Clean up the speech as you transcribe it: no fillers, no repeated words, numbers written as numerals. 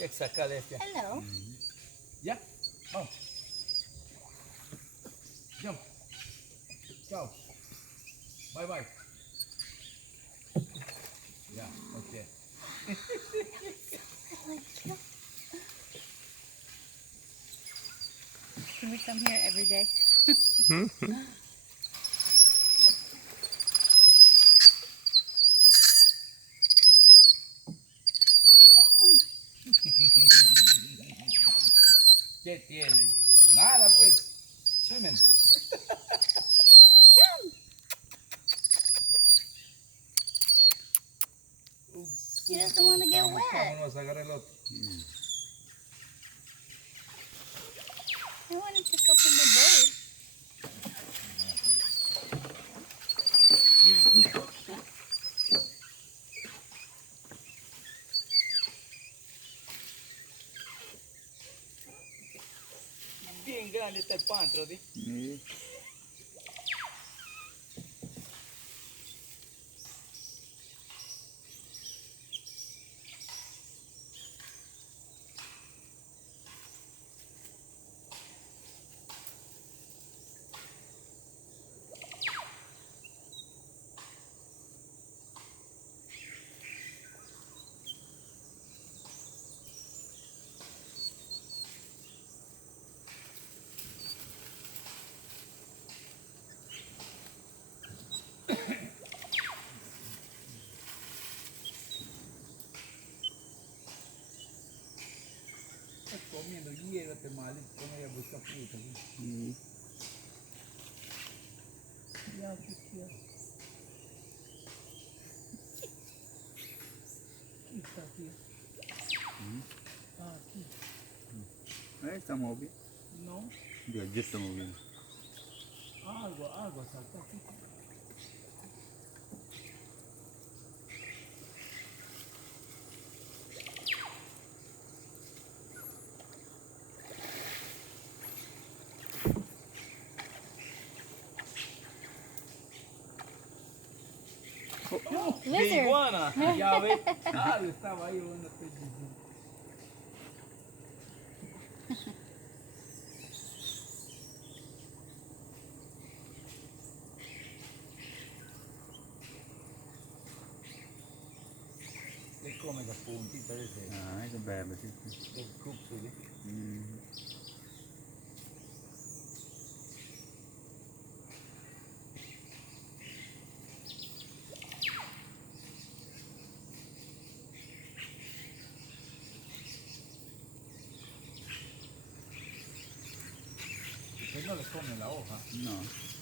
Ya saca de este. Hello. Ya, vamos. Jump. Chao. Bye bye. Ya, okay. Can we come here every day? ¿Qué tienes? Nada, pues. Swimming. Come. He doesn't want to get Vamos, wet. vámonos, agarra el otro. I want to pick up in the boat. Bien grande está el pantro, ¿sí? Sí. Estás comiendo hierba, te malito, ¿cómo voy a buscar fruta? ¿Sí? Sí. Ya, ¿qué quieres? Aquí está, tío. Ah, aquí. Ahí estamos bien. No, Ya estamos bien. algo saltó aquí. ¡De Lizard. iguana! Ya ves. Estaba ahí una especie. Le come la puntita de ese, Ah, che bello, sì. del cucco, ¿sí? Pues no le come la hoja. No.